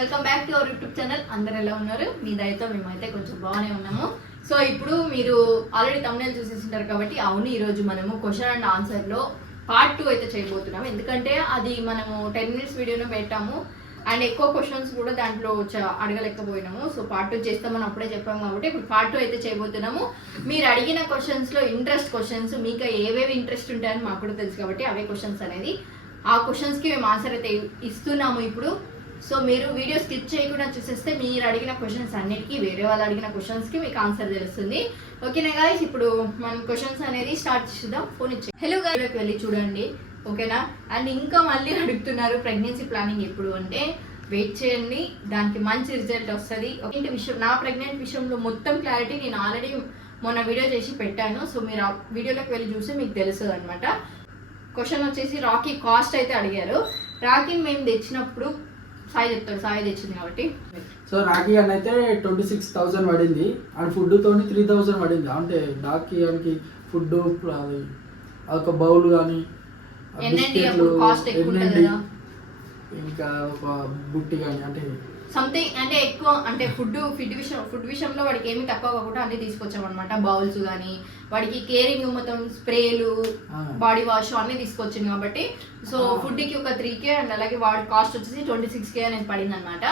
Welcome back to our YouTube channel. అందరు ఎలా ఉన్నారు? మీ దయతో మేమైతే కొంచెం బాగానే ఉన్నాము. సో ఇప్పుడు మీరు ఆల్రెడీ thumbnail చూసేసింటారు కాబట్టి అవును ఈరోజు మనము క్వశ్చన్ అండ్ ఆన్సర్లో పార్ట్ 2 అయితే చేయబోతున్నాము. ఎందుకంటే అది మనము 10 minutes వీడియోలో పెట్టాము అండ్ ఎక్కువ క్వశ్చన్స్ కూడా దాంట్లో అడగలేకపోయినాము. సో పార్ట్ 2 చేస్తామని అప్పుడే చెప్పాము కాబట్టి ఇప్పుడు పార్ట్ 2 అయితే చేయబోతున్నాము. మీరు అడిగిన క్వశ్చన్స్లో ఇంట్రెస్ట్ క్వశ్చన్స్ మీకు ఏవేవి ఇంట్రెస్ట్ ఉంటాయని మాకు కూడా తెలుసు కాబట్టి అవే క్వశ్చన్స్ అనేది ఆ క్వశ్చన్స్కి మేము ఆన్సర్ అయితే ఇస్తున్నాము ఇప్పుడు. సో మీరు వీడియో స్కిప్ చేయకుండా చూసేస్తే మీరు అడిగిన క్వశ్చన్స్ అన్నిటికీ వేరే వాళ్ళు అడిగిన క్వశ్చన్స్కి మీకు ఆన్సర్ తెలుస్తుంది. ఓకేనా గాయ్స్, ఇప్పుడు మనం క్వశ్చన్స్ అనేది స్టార్ట్ చేద్దాం. ఫోన్ ఇచ్చి హలో గాయ్స్ వెళ్ళి చూడండి. ఓకేనా? అండ్ ఇంకా మళ్ళీ అడుగుతున్నారు ప్రెగ్నెన్సీ ప్లానింగ్ ఎప్పుడు అంటే వెయిట్ చేయండి, దానికి మంచి రిజల్ట్ వస్తుంది. ఇంటి విషయం నా ప్రెగ్నెంట్ విషయంలో మొత్తం క్లారిటీ నేను ఆల్రెడీ మొన్న వీడియో చేసి పెట్టాను. సో మీరు ఆ వీడియోలోకి వెళ్ళి చూసి మీకు తెలుస్తుంది అనమాట. క్వశ్చన్ వచ్చేసి రాకీ కాస్ట్ అయితే అడిగారు. రాకీని మేము తెచ్చినప్పుడు సాయి చెప్తాడు, సాయి తెచ్చింది కాబట్టి. సో రాఖీ అని అయితే 26,000 పడింది అండ్ ఫుడ్ తోని 3,000 పడింది. అంటే రాఖీ అని ఫుడ్ అది ఒక బౌల్ కానీ ఇంకా ఒక బుట్టి కానీ అంటే సంథింగ్ అంటే ఎక్కువ అంటే ఫుడ్ విషయంలో వాడికి ఏమి తక్కువ కాకుండా అన్ని తీసుకొచ్చాం అనమాట. బౌల్స్ కానీ వాడికి కేరింగ్ మొత్తం స్ప్రేలు బాడీ వాష్ అన్ని తీసుకొచ్చింది కాబట్టి సో ఫుడ్కి ఒక 3K అండ్ అలాగే వాడి కాస్ట్ వచ్చేసి 26K అనేది పడింది అనమాట.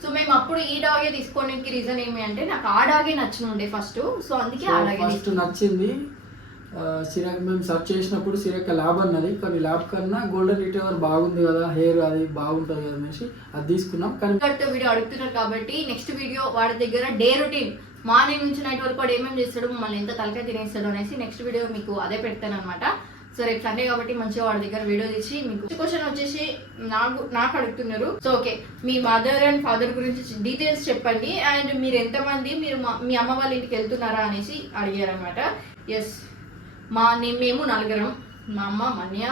సో మేము అప్పుడు ఈ డాగే తీసుకోవడానికి రీజన్ ఏమి అంటే నాకు ఆ డాగే నచ్చిండే ఫస్ట్. సో అందుకే ఆ డాగే ఫస్ట్ నచ్చింది. సిరాక్ మేము సర్చ్ చేసినప్పుడు సిరాక్ ల్యాబ్ అన్నది, కానీ ల్యాబ్ కన్నా గోల్డెన్ రిట్రీవర్ బాగుంది కదా, హెయిర్ అది బాగుంటుంది కదా అనేసి అది తీసుకున్నాం. కానీ వీడియో అడుగుతున్నారు కాబట్టి నెక్స్ట్ వీడియో వాడి దగ్గర డే రొటీన్ మార్నింగ్ నుంచి నైట్ వరకు వాడు ఏమేమి చేస్తాడు, మమ్మల్ని ఎంత తలకాయ తినేస్తాడు అనేసి నెక్స్ట్ వీడియో మీకు అదే పెడతాను అనమాట. సో రేపు సండే కాబట్టి మంచిగా వాడి దగ్గర వీడియో తీసి మీకు క్వశ్చన్ వచ్చేసి నాకు అడుగుతున్నారు. So okay, me mother and father గురించి డీటెయిల్స్ చెప్పండి అండ్ మీరు ఎంతమంది మీరు మీ అమ్మ వాళ్ళ ఇంటికి వెళ్తున్నారా అనేసి అడిగారు అనమాట. ఎస్, మేము 4, మా అమ్మ, మా అన్నయ్య,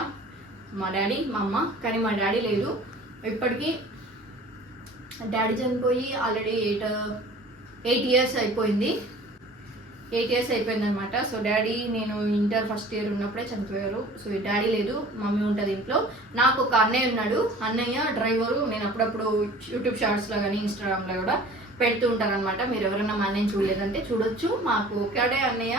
మా డాడీ, మా అమ్మ. కానీ మా డాడీ లేదు ఇప్పటికీ. డాడీ చనిపోయి ఆల్రెడీ 8 years అయిపోయింది. 8 years అయిపోయింది అనమాట. సో డాడీ నేను ఇంటర్ ఫస్ట్ ఇయర్ ఉన్నప్పుడే చనిపోయారు. సో డాడీ లేదు, మమ్మీ ఉంటుంది ఇంట్లో. నాకు ఒక అన్నయ్య ఉన్నాడు. అన్నయ్య డ్రైవరు. నేను అప్పుడప్పుడు యూట్యూబ్ షార్ట్స్లో కానీ ఇన్స్టాగ్రామ్లో కూడా పెడుతూ ఉంటాను అనమాట. మీరు ఎవరైనా మా అన్నయ్యని చూడలేదంటే చూడొచ్చు. మాకు ఒకడే అన్నయ్య.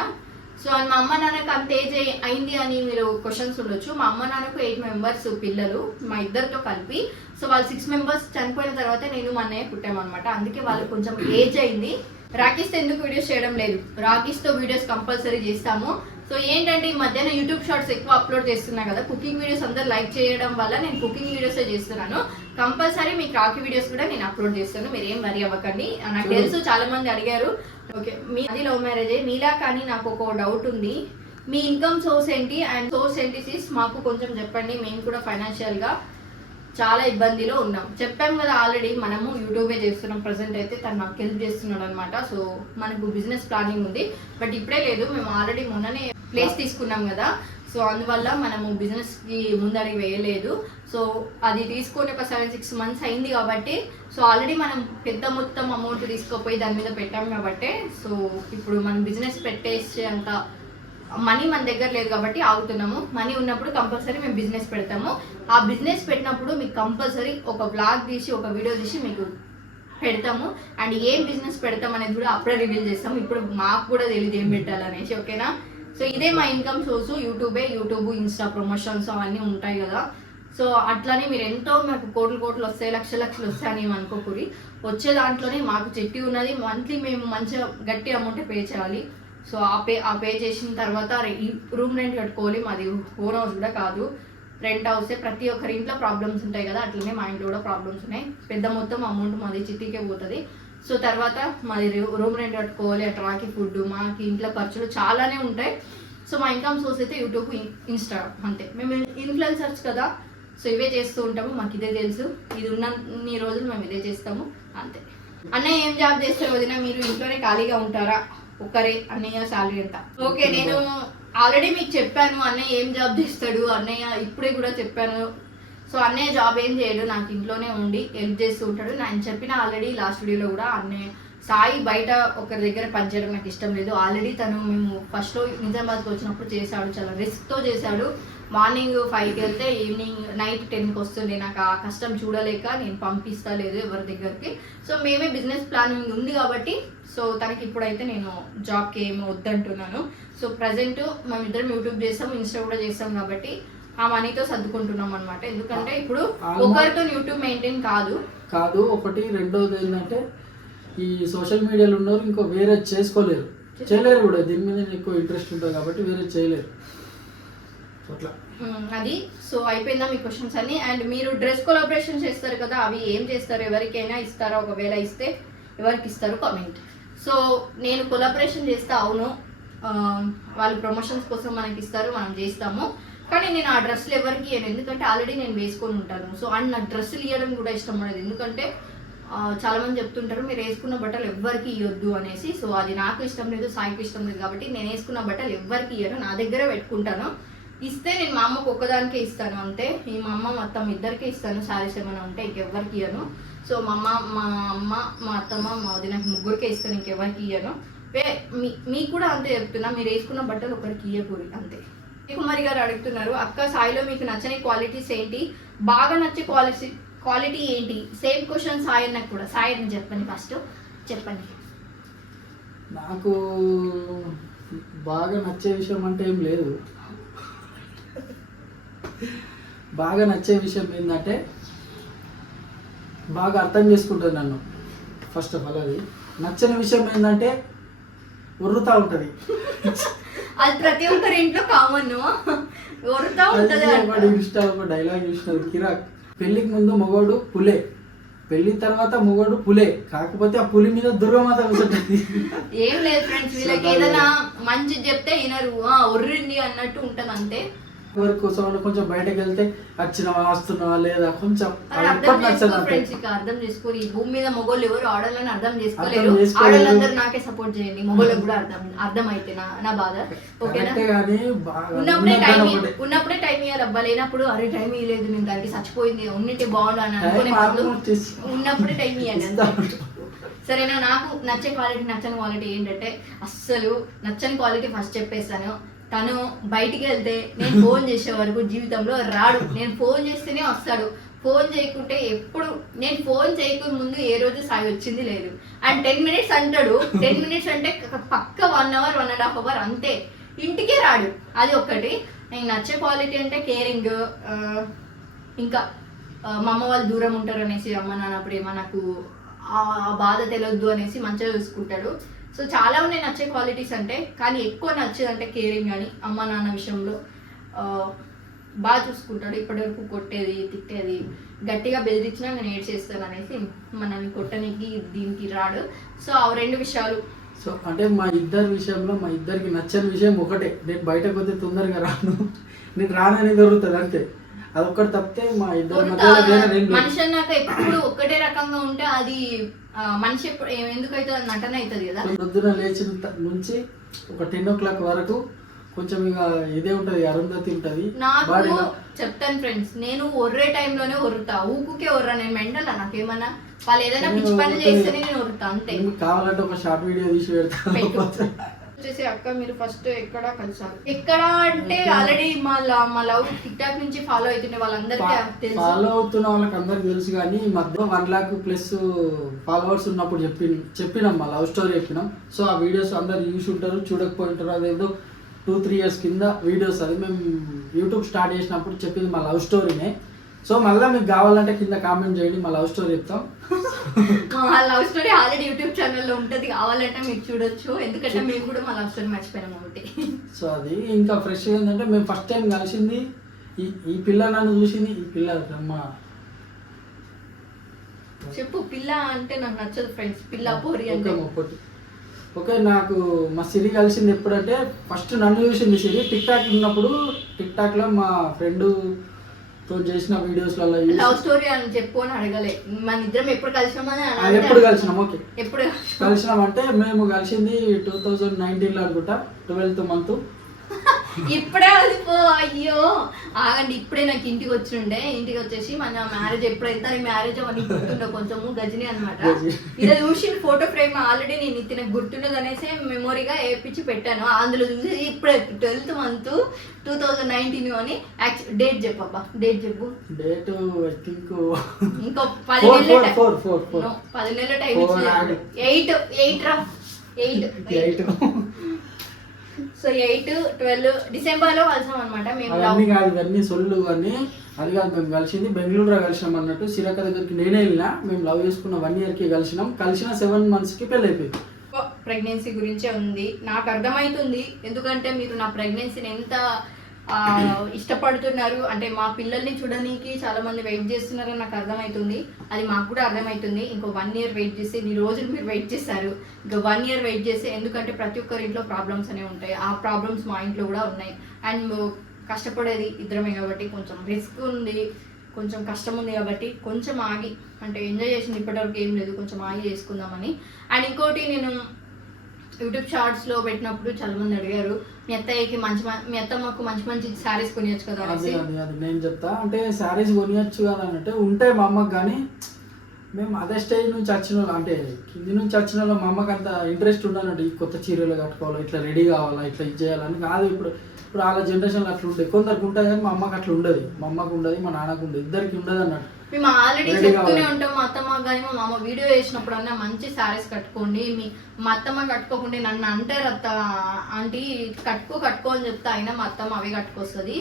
సో మా అమ్మ నాన్నకు అంత ఏజ్ అయింది అని మీరు క్వశ్చన్స్ ఉండొచ్చు. మా అమ్మ నాన్నకు 8 members పిల్లలు మా ఇద్దరితో కలిపి. సో వాళ్ళు 6 members చనిపోయిన తర్వాత నేను మా అన్నయ్య పుట్టామన్నమాట. అందుకే వాళ్ళకి కొంచెం ఏజ్ అయింది. రాకీస్తో ఎందుకు వీడియోస్ చేయడం లేదు, రాకీస్తో వీడియోస్ కంపల్సరీ చేస్తాము. సో ఏంటంటే ఈ మధ్యన యూట్యూబ్ షార్ట్స్ ఎక్కువ అప్లోడ్ చేస్తున్నా కదా, కుకింగ్ వీడియోస్ అందరూ లైక్ చేయడం వల్ల నేను కుకింగ్ వీడియోసే చేస్తున్నాను. కంపల్సరీ మీకు రాకీ వీడియోస్ కూడా నేను అప్లోడ్ చేస్తాను, మీరు ఏం వరీ అవ్వకండి. నాకు తెలుసు చాలా మంది అడిగారు. ఓకే, మీది లవ్ మ్యారేజే మీలా, కానీ నాకు ఒక డౌట్ ఉంది. మీ ఇన్కమ్ సోర్స్ ఏంటి అండ్ సోర్స్ ఏంటి మాకు కొంచెం చెప్పండి. మేము కూడా ఫైనాన్షియల్గా చాలా ఇబ్బందిలో ఉన్నాం. చెప్పాం కదా ఆల్రెడీ, మనము యూట్యూబే చేస్తున్నాం. ప్రజెంట్ అయితే తను నాకు హెల్ప్ చేస్తున్నాడు అనమాట. సో మనకు బిజినెస్ ప్లానింగ్ ఉంది, బట్ ఇప్పుడే లేదు. మేము ఆల్రెడీ మొన్ననే ప్లేస్ తీసుకున్నాం కదా, సో అందువల్ల మనము బిజినెస్కి ముందడిగి వేయలేదు. సో అది తీసుకొని ఒక 7-6 months అయింది కాబట్టి సో ఆల్రెడీ మనం పెద్ద మొత్తం అమౌంట్ తీసుకోపోయి దాని మీద పెట్టాం కాబట్టి సో ఇప్పుడు మనం బిజినెస్ పెట్టేసే అంత మనీ మన దగ్గర లేదు కాబట్టి ఆగుతున్నాము. మనీ ఉన్నప్పుడు కంపల్సరీ మేము బిజినెస్ పెడతాము. ఆ బిజినెస్ పెట్టినప్పుడు మీకు కంపల్సరీ ఒక బ్లాగ్ తీసి ఒక వీడియో తీసి మీకు పెడతాము. అండ్ ఏం బిజినెస్ పెడతాం అనేది కూడా అప్పుడే రివీల్ చేస్తాము. ఇప్పుడు మాకు కూడా తెలియదు ఏం పెట్టాలనేసి. ఓకేనా? సో ఇదే మా income source. YouTube, Insta promotions అవన్నీ ఉంటాయి కదా. సో అట్లానే మీరు ఎంతో మాకు కోట్లు వస్తాయి, లక్షలు వస్తాయని అనుకోకూరి. వచ్చే దాంట్లోనే మాకు చెట్టి ఉన్నది. మంత్లీ మేము మంచిగా గట్టి అమౌంట్ పే చేయాలి. సో ఆ పే చేసిన తర్వాత రూమ్ రెంట్ కట్టుకోవాలి. మాది ఓన్ హౌస్ కూడా కాదు, రెంట్ హౌసే. ప్రతి ఒక్కరి ఇంట్లో ప్రాబ్లమ్స్ ఉంటాయి కదా, అట్లనే మా ఇంట్లో కూడా ప్రాబ్లమ్స్ ఉన్నాయి. పెద్ద మొత్తం అమౌంట్ మాది చిట్టికే పోతుంది. సో తర్వాత మాది రూమ్ రెంట్ కట్టుకోవాలి, అట్రాకి ఫుడ్, మాకు ఇంట్లో ఖర్చులు చాలానే ఉంటాయి. సో మా ఇన్కమ్ సోర్స్ అయితే యూట్యూబ్, ఇన్స్టాగ్రామ్ అంతే. మేము ఇన్ఫ్లుయెన్సర్స్ కదా, సో ఇవే చేస్తూ ఉంటాము. మాకు ఇదే తెలుసు. ఇది ఉన్నన్ని రోజులు మేము ఇదే చేస్తాము అంతే. అన్నయ్య ఏం జాబ్ చేస్తారు వదిన? మీరు ఇంట్లోనే ఖాళీగా ఉంటారా? ఒకరే. అన్నయ్య శాలరీ ఎంత? ఓకే, నేను ఆల్రెడీ మీకు చెప్పాను అన్నయ్య ఏం జాబ్ చేస్తాడు. అన్నయ్య ఇప్పుడే కూడా చెప్పాను. సో అన్నయ్య జాబ్ ఏం చేయడు, నాకు ఇంట్లోనే ఉండి హెల్ప్ చేస్తూ ఉంటాడు. నేను చెప్పిన ఆల్రెడీ లాస్ట్ వీడియోలో కూడా అన్నయ్య సాయి బయట ఒకరి దగ్గర పనిచేయడం నాకు ఇష్టం లేదు. ఆల్రెడీ తను మేము ఫస్ట్లో నిజామాబాద్కి వచ్చినప్పుడు చేశాడు, చాలా రిస్క్తో చేశాడు. మార్నింగ్ 5కి వెళ్తే ఈవినింగ్ నైట్ 10కి వస్తుంది. నాకు ఆ కష్టం చూడలేక నేను పంపిస్తా లేదు ఎవరి దగ్గరికి. సో మేమే బిజినెస్ ప్లానింగ్ ఉంది కాబట్టి సో తనకి ఇప్పుడైతే నేను జాబ్కి ఏమి వద్దంటున్నాను. సో ప్రజెంట్ మేమిద్దరం యూట్యూబ్ చేస్తాం, ఇన్స్టా కూడా చేస్తాం కాబట్టి ఆ మనీతో సర్దుకుంటున్నాం అనమాట. ఎందుకంటే ఇప్పుడు ఒకరితో యూట్యూబ్ మెయింటైన్ కాదు. ఒకటి రెండోది ఏంటంటే ఈ సోషల్ మీడియాలో ఉన్నారు ఇంకో వేరే చేసుకోలేరు, చేయలేరు కూడా. దీని మీద ఎక్కువ ఇంట్రెస్ట్ ఉంటుంది కాబట్టి వేరే చేయలేరు అట్లా అది. సో అయిపోయిందా మీ క్వశ్చన్స్ అన్ని? అండ్ మీరు డ్రెస్ కొలాబరేషన్ చేస్తారు కదా, అవి ఏం చేస్తారు? ఎవరికైనా ఇస్తారా? ఒకవేళ ఇస్తే ఎవరికి ఇస్తారు కామెంట్. సో నేను కొలాబరేషన్ చేస్తా, అవును, వాళ్ళు ప్రమోషన్స్ కోసం మనకి ఇస్తారు, మనం చేస్తాము. కానీ నేను ఆ డ్రెస్సులు ఎవరికి ఇవ్వను, ఎందుకంటే ఆల్రెడీ నేను వేసుకొని ఉంటాను. సో అండ్ నాకు డ్రెస్సులు ఇవ్వడం కూడా ఇష్టం ఉండదు, ఎందుకంటే చాలా మంది చెప్తుంటారు మీరు వేసుకున్న బట్టలు ఎవ్వరికి ఇవ్వద్దు అనేసి. సో అది నాకు ఇష్టం లేదు, సాయికి ఇష్టం లేదు కాబట్టి నేను వేసుకున్న బట్టలు ఎవ్వరికి ఇవ్వను, నా దగ్గరే పెట్టుకుంటాను. ఇస్తే నేను మా అమ్మకు ఒక్కదానికే ఇస్తాను అంతే. ఈ మా అమ్మ మొత్తం ఇద్దరికే ఇస్తాను శారీస్ ఏమైనా ఉంటే, ఇంకెవ్వరికి ఇవ్వను. సో మా అమ్మ, మా అత్తమ్మ, మా వదినకి ముగ్గురికే ఇస్తాను, ఇంకెవ్వరికి ఇవ్వను. మీకు కూడా అంతే చెప్తున్నా, మీరు వేసుకున్న బట్టలు ఒకరికి ఇవ్వకూరి అంతే. కుమారి గారు అడుగుతున్నారు, అక్క సాయిలో మీకు నచ్చని క్వాలిటీస్ ఏంటి, బాగా నచ్చే క్వాలిటీ ఏంటి? సేమ్ క్వశ్చన్ సాయి అన్నకు కూడా. సాయి అని చెప్పండి, ఫస్ట్ చెప్పండి. నాకు బాగా నచ్చే విషయం అంటే ఏం లేదు. బాగా నచ్చే విషయం ఏంటంటే బాగా అర్థం చేసుకుంటుంది నన్ను, ఫస్ట్ ఆఫ్ ఆల్. అది నచ్చని విషయం ఏంటంటే ఉర్రుతా ఉంటుంది. అది ప్రతి ఒక్కరి ఇంట్లో కామన్, ఉర్రుతా ఉంటుంది. ఒక డైలాగ్ చూసినది కిరాక్, పెళ్లికి ముందు మగవాడు పులే, పెళ్లి తర్వాత మొగడు పులే, కాకపోతే ఆ పులి మీద దుర్గమాత కూర్చుంటుంది. ఏం లేదు ఫ్రెండ్స్, వీళ్ళకి ఏదైనా మంచి చెప్తే వినరు, ఒర్రింది అన్నట్టు ఉంటది అంతే. వరకు కోసం కొంచెం బయటకు వెళ్తే వచ్చినవా వస్తున్నావా లేదా కొంచెం అర్థం చేసుకోరు. ఈ భూమి మీద మొగోళ్ళు ఎవరు ఆడవాళ్ళని అర్థం చేసుకోలేరు. ఆడవాళ్ళందరూ నాకే సపోర్ట్ చేయండి, మొగోళ్ళకి కూడా అర్థం అయితే నా బాధ. ఓకేనా? ఉన్నప్పుడే టైం ఇవ్వాలి అబ్బా, లేనప్పుడు అరే టైం ఇవ్వలేదు నేను దానికి చచ్చిపోయింది ఉన్నట్టే బాగుండు అని అనుకునే వాళ్ళు ఉన్నప్పుడే టైం ఇవ్వాలి. సరేనా? నాకు నచ్చే క్వాలిటీ నచ్చని క్వాలిటీ ఏంటంటే, అస్సలు నచ్చని క్వాలిటీ ఫస్ట్ చెప్పేస్తాను. తను బయటికి వెళ్తే నేను ఫోన్ చేసే వరకు జీవితంలో రాడు. నేను ఫోన్ చేస్తేనే వస్తాడు, ఫోన్ చేయకుంటే ఎప్పుడు, నేను ఫోన్ చేయకుండా ముందు ఏ రోజు సాయి వచ్చింది లేదు. అండ్ 10 minutes అంటాడు, 10 minutes అంటే పక్క 1 hour 1.5 hours అంతే, ఇంటికే రాడు. అది ఒక్కటి. నాకు నచ్చే క్వాలిటీ అంటే కేరింగ్. ఇంకా మా అమ్మ వాళ్ళు దూరం ఉంటారు అనేసి, అమ్మ నాన్నప్పుడు ఏమో నాకు ఆ బాధ తెలియద్దు అనేసి మంచిగా చూసుకుంటాడు. సో చాలా ఉన్నాయి నచ్చే క్వాలిటీస్ అంటే, కానీ ఎక్కువ నచ్చేదంటే కేరింగ్ అని. అమ్మ నాన్న విషయంలో బాగా చూసుకుంటాడు. ఇప్పటివరకు కొట్టేది, తిట్టేది, గట్టిగా బెదిరించినా నేను ఏడ్చేస్తాను అనేసి మనల్ని కొట్టడానికి దీనికి రాడు. సో ఆ 2 విషయాలు. సో అంటే మా ఇద్దరి విషయంలో మా ఇద్దరికి నచ్చని విషయం ఒకటే, నేను బయటకు పోతే తొందరగా రాను, నేను రానని దొరుకుతుంది అంతే. అదొక్కటి తప్పితే మా ఇద్దరు మనిషి అన్నాక ఎప్పుడు ఒక్కటే రకంగా ఉంటే అది మనిషి ఎందుకైతే నటన అవుతుంది కదా. పొద్దున లేచిన నుంచి ఒక 10 o'clock వరకు కొంచెం ఇక ఇదే ఉంటది, అరుంధతి ఉంటది. నాకు చెప్తాను ఫ్రెండ్స్, నేను ఒర్రే టైంలోనే ఒర్రుతా, ఊకుకే ఒర్రా. నేను మెంటల్ నాకేమన్నా వాళ్ళు ఏదైనా పిచ్చి పని చేస్తేనే నేను ఒర్రుతా అంతే. కావాలంటే ఒక షార్ట్ వీడియో తీసి పెడతా. వచ్చేసి అక్క మీరు ఫస్ట్ ఎక్కడ కలిసారు? ఎక్కడ అంటే ఆల్రెడీ మా లవ్ టిక్ టాక్ నుంచి ఫాలో అవుతుండే వాళ్ళందరికీ తెలుసు. ఫాలో అవుతున్న వాళ్ళకి అందరికి తెలుసు, కానీ మధ్య 1 lakh+ ఫాలోవర్స్ ఉన్నప్పుడు చెప్పినాం మా లవ్ స్టోరీ చెప్పినాం. సో ఆ వీడియోస్ అందరు చూసి ఉంటారు, చూడకపోయి ఉంటారు. అదేదో 2-3 years కింద వీడియోస్, అది మేము యూట్యూబ్ స్టార్ట్ చేసినప్పుడు చెప్పింది మా లవ్ స్టోరీనే. సో మళ్ళీ మీకు కావాలంటే కింద కామెంట్ చేయండి, మా లవ్ స్టోరీ చెప్తాం. మా లవ్ స్టోరీ ఆల్రెడీ యూట్యూబ్ ఛానల్లో ఉంటుంది, కావాలంటే మీరు చూడొచ్చు. ఎందుకంటే మేము కూడా మా లవ్ స్టోరీ మర్చిపోయినాం కాబట్టి. సో అది ఇంకా ఫ్రెష్ ఏంటంటే, మేము ఫస్ట్ టైం కలిసింది ఈ పిల్ల నన్ను చూసింది. ఈ పిల్ల మా చెప్పు, పిల్ల అంటే నాకు నచ్చదు ఫ్రెండ్స్, పిల్ల పోరి అంటే. ఓకే, నాకు మా సిరి కలిసింది ఎప్పుడంటే, ఫస్ట్ నన్ను చూసింది సిరి టిక్ టాక్ ఉన్నప్పుడు. టిక్ టాక్ లో మా ఫ్రెండ్ తో చేసిన వీడియోస్ లవ్ స్టోరీ అని చెప్పు అని అడగలే. మన ఇద్దరం ఎప్పుడు కలిసినామని ఎప్పుడు కలిసినాం. ఓకే, ఎప్పుడు కలిసినాం అంటే మేము కలిసింది 2019లో అనుకుంటా, 12th month. ఇప్పుడే అది పో అయ్యో ఆగండి ఇప్పుడే నాకు ఇంటికి వచ్చిండే ఇంటికి వచ్చేసి మన మ్యారేజ్ ఎప్పుడైతే మ్యారేజ్ అని గుర్తుండే కొంచెము గజని అనమాట ఇలా చూసి ఫోటో ఫ్రేమ్ ఆల్రెడీ నేను ఇది నాకు గుర్తుండదు అనేసి మెమొరీగా వేపించి పెట్టాను అందులో చూసి ఇప్పుడే 12th month 2019 అని డేట్ చెప్పబ్బా డేట్ చెప్పు డేట్ ఐ థింక్ ఇంకో 10 నెలల 10 నెలల టైం ఇచ్చారు 8 రా 8 సో 8-12 డిసెంబర్లో కలిసాం అనమాట మేము అవన్నీ కాదు ఇవన్నీ సొల్లు కానీ అది కాదు మేము కలిసింది బెంగళూరులో కలిసినాం అన్నట్టు సిరక దగ్గరికి నేనే వెళ్ళినా మేము లవ్ చేసుకున్న 1 yearకి కలిసిన 7 monthsకి పెళ్ళి అయిపోయింది ప్రెగ్నెన్సీ గురించే ఉంది నాకు అర్థమవుతుంది ఎందుకంటే మీరు నా ప్రెగ్నెన్సీని ఎంత ఇష్టపడుతున్నారు అంటే మా పిల్లల్ని చూడడానికి చాలా మంది వెయిట్ చేస్తున్నారని నాకు అర్థమవుతుంది అది మాకు కూడా అర్థమవుతుంది ఇంకో 1 year వెయిట్ చేసి ఈ రోజులు మీరు వెయిట్ చేస్తారు ఇంకా 1 year వెయిట్ చేసి ఎందుకంటే ప్రతి ఒక్కరి ఇంట్లో ప్రాబ్లమ్స్ అనేవి ఉంటాయి ఆ ప్రాబ్లమ్స్ మా ఇంట్లో కూడా ఉన్నాయి అండ్ కష్టపడేది ఇద్దరమే కాబట్టి కొంచెం రిస్క్ ఉంది కొంచెం కష్టం ఉంది కాబట్టి కొంచెం ఆగి అంటే ఎంజాయ్ చేసింది ఇప్పటివరకు ఏం లేదు కొంచెం ఆగి చేసుకుందామని అండ్ ఇంకోటి నేను యూట్యూబ్ షార్ట్స్లో పెట్టినప్పుడు చాలా మంది అడిగారు మీ అత్తయ్యకి మీ అత్తమ్మకు మంచి శారీస్ కొనియచ్చు కదా అది నేను చెప్తా అంటే శారీస్ కొనియచ్చు కదా అంటే ఉంటాయి మా అమ్మకి కానీ మేము అదే స్టేజ్ నుంచి వచ్చిన వాళ్ళు అంటే కింది నుంచి వచ్చిన వాళ్ళు మా అమ్మకి అంత ఇంట్రెస్ట్ ఉండనట్టు ఈ కొత్త చీరలు కట్టుకోవాలి ఇట్లా రెడీ కావాలా ఇట్లా ఇది చేయాలని కాదు ఇప్పుడు వాళ్ళ జనరేషన్లో అట్లా ఉంటాయి కొందరికి ఉంటుంది కానీ మా అమ్మకి అట్లా ఉండదు మా అమ్మకు ఉండదు మా నాన్నకు ఉండదు ఇద్దరికి ఉండదు అన్నట్టు మేము ఆల్రెడీ చెప్తూనే ఉంటాం మా అత్తమ్మ కానీ మా అమ్మ వీడియో వేసినప్పుడు అన్నా మంచి శారీస్ కట్టుకోండి మా అత్తమ్మ కట్టుకోకుండా నన్ను అంటారు అత్త ఆంటీ కట్టుకో అని చెప్తా అయినా మా అత్తమ్మ అవే కట్టుకొస్తుంది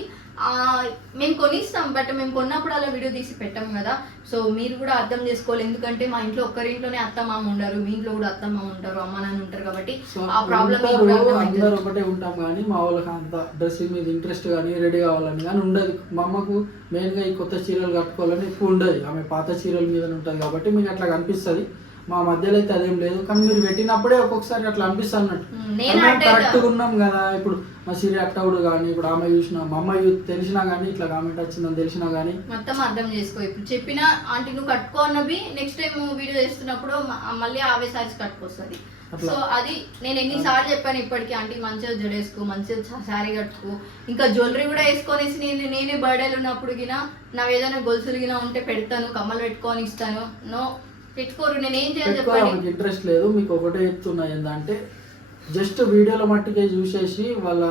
మేము కొనిస్తాం బట్ మేము కొన్నప్పుడు అలా వీడియో తీసి పెట్టాం కదా సో మీరు కూడా అర్థం చేసుకోవాలి ఎందుకంటే మా ఇంట్లో ఒక్కరింట్లోనే అత్త మామ ఉండరు మీ ఇంట్లో కూడా అత్త మామ ఉంటారు అమ్మ నాన్న ఉంటారు కాబట్టి ఆ ప్రాబ్లం అందరూ ఒకటే ఉంటాం కానీ మా వాళ్ళకి అంత డ్రెస్సింగ్ మీద ఇంట్రెస్ట్ కానీ రెడీ కావాలని కానీ ఉండదు మా అమ్మకు మెయిన్గా ఈ కొత్త చీరలు కట్టుకోవాలని ఎక్కువ ఉండదు ఆమె పాత చీరల మీద ఉంటుంది కాబట్టి మీకు అట్లా కనిపిస్తుంది మా మధ్యలో అయితే అదేం లేదు కానీ మీరు పెట్టినప్పుడే ఒక్కొక్కసారి అట్లా అనిపిస్తుంది అన్నట్టు కరెక్ట్గా ఉన్నాం కదా ఇప్పుడు మా సిరి అట్టవుడు కానీ ఇప్పుడు ఆమె చూసినా మా అమ్మ తెలిసినా కానీ ఇట్లా కామెంట్ వచ్చిందని తెలిసినా కానీ మొత్తం అర్థం చేసుకో ఇప్పుడు చెప్పిన ఆంటీ నువ్వు కట్టుకో అన్నవి నెక్స్ట్ టైం వీడియో చేస్తున్నప్పుడు మళ్ళీ అవే సారీస్ కట్టుకొస్తుంది సో అది నేను ఎన్నిసార్లు చెప్పాను ఇప్పటికీ ఆంటీ మంచిగా జడేసుకో మంచిగా శారీ కట్టుకో ఇంకా జ్యువెలరీ కూడా వేసుకొనేసి నేనే బర్త్డేలు ఉన్నప్పుడు గినా నా ఏదైనా గొలుసులు గినా ఉంటే పెడతాను కమ్మలు పెట్టుకొని ఇస్తాను నో పెట్టుకోరు నేను ఏం చేయాలి చెప్పండి ఇంట్రెస్ట్ లేదు మీకు ఒకటే చెప్తున్నా ఏంటంటే జస్ట్ వీడియోలో మట్టుకే చూసేసి వాళ్ళ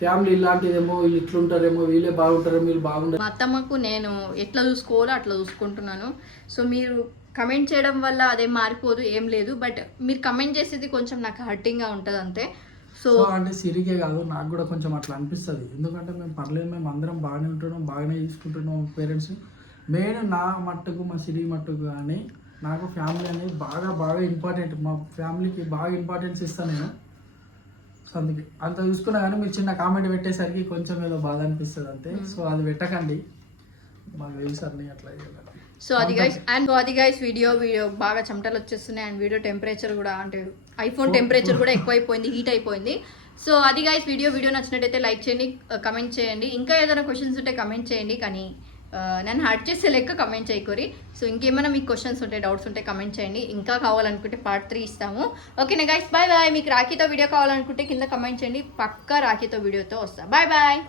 ఫ్యామిలీ ఇలాంటిదేమో వీళ్ళు ఇట్లుంటారేమో వీళ్ళే బాగుంటారేమో వీళ్ళు బాగుంటారు మా అత్తమ్మకు నేను ఎట్లా చూసుకోవాలో అట్లా చూసుకుంటున్నాను సో మీరు కమెంట్ చేయడం వల్ల అదేం మారిపోదు ఏం లేదు బట్ మీరు కమెంట్ చేసేది కొంచెం నాకు హర్టింగ్గా ఉంటుంది అంతే సో అంటే సిరికే కాదు నాకు కూడా కొంచెం అట్లా అనిపిస్తుంది ఎందుకంటే మేము పర్లేదు మేము అందరం బాగానే ఉంటున్నాం బాగానే చూసుకుంటున్నాం పేరెంట్స్ మెయిన్ నా మట్టుకు మా సిరి మట్టుకు కానీ నాకు ఫ్యామిలీ అనేది బాగా ఇంపార్టెంట్ మా ఫ్యామిలీకి బాగా ఇంపార్టెన్స్ ఇస్తాను నేను సో అందుకే అంత చూసుకున్నా కానీ మీరు చిన్న కామెంట్ పెట్టేసరికి కొంచెం ఏదో బాధ అనిపిస్తుంది అంతే సో అది పెట్టకండి మాకు తెలుసు అన్నీ అట్లా సో అది గైస్ వీడియో బాగా చెమటలు వచ్చేస్తున్నాయి అండ్ వీడియో టెంపరేచర్ కూడా అంటే ఐఫోన్ టెంపరేచర్ కూడా ఎక్కువైపోయింది హీట్ అయిపోయింది సో అది గైస్ వీడియో నచ్చినట్టయితే లైక్ చేయండి కమెంట్ చేయండి ఇంకా ఏదైనా క్వశ్చన్స్ ఉంటే కమెంట్ చేయండి కానీ నన్ను హర్ట్ చేసే లెక్క కమెంట్ చేయకూరి సో ఇంకేమైనా మీకు క్వశ్చన్స్ ఉంటాయి డౌట్స్ ఉంటే కమెంట్ చేయండి ఇంకా కావాలనుకుంటే part 3 ఇస్తాము ఓకేనా గైస్ బాయ్ మీకు రాఖీతో వీడియో కావాలనుకుంటే కింద కమెంట్ చేయండి పక్కా రాఖీతో వీడియోతో వస్తా బాయ్